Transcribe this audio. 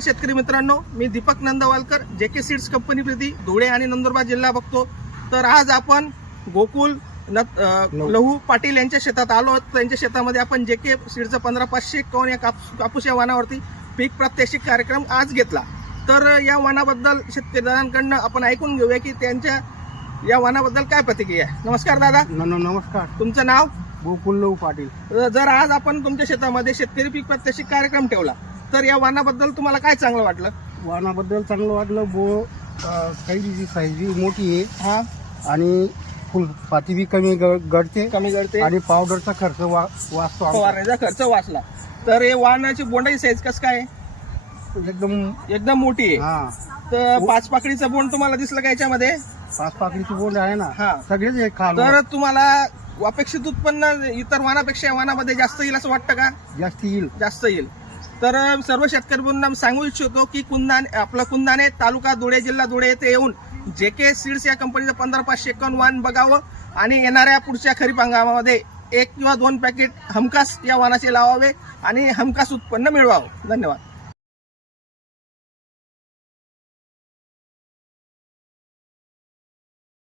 शेतकरी मित्रांनो, मी Deepak नंदवालकर, JK seeds company प्रति धुळे आणि नंदुरबार जिल्हा बघतो. तर आज आपण गोकुल लहू पाटील यांच्या शेतात आलो आहोत. त्यांच्या शेतामध्ये आपण जेके सीडचं 15551 या कापूस या वाणावरती पीक प्रात्यक्षिक कार्यक्रम आज घेतला. तर या वाणाबद्दल शेतकऱ्यांकडनं आपण ऐकून घेऊया की त्यांच्या या वाणाबद्दल काय प्रतिक्रिया आहे. नमस्कार दादा. नमस्कार. तुमचं नाव? गोकुल लहू पाटील. जर आज आपण तुमच्या शेतामध्ये शेतकरी पीक प्रात्यक्षिक कार्यक्रम ठेवला तर या वाणाबद्दल तुम्हाला काय चांगलं वाटलं? वाणाबद्दल चांगलं वाटलं. काही साईज मोठी आहे हा, आणि फुलपाती बी कमी गळते आणि पावडरचा खर्च वाचतो. फवारण्याचा खर्च वाचला. तर हे वाणाची बोंडाची साईज कसं काय? एकदम मोठी आहे. हा, तर 5 पाकळीचं बोंड तुम्हाला दिसलं का याच्यामध्ये? 5 पाकळीची बोंड आहे ना. हा. सगळेच हे खाल. तर तुम्हाला अपेक्षित उत्पन्न इतर वाणापेक्षा या वाणामध्ये जास्त येईल असं वाटतं का? जास्त येईल. तर सर्व शेतकऱ्यांना सांगू इच्छितो की कुंदाणे तालुका धुळे जिल्हा धुळे येथे येऊन जेके सीड्स या कंपनीचं 15551 वाण बघावं आणि येणाऱ्या पुढच्या खरीप हंगामामध्ये 1 किंवा 2 पॅकेट हमखास या वाणाचे लावावे आणि हमखास उत्पन्न मिळवावं. धन्यवाद.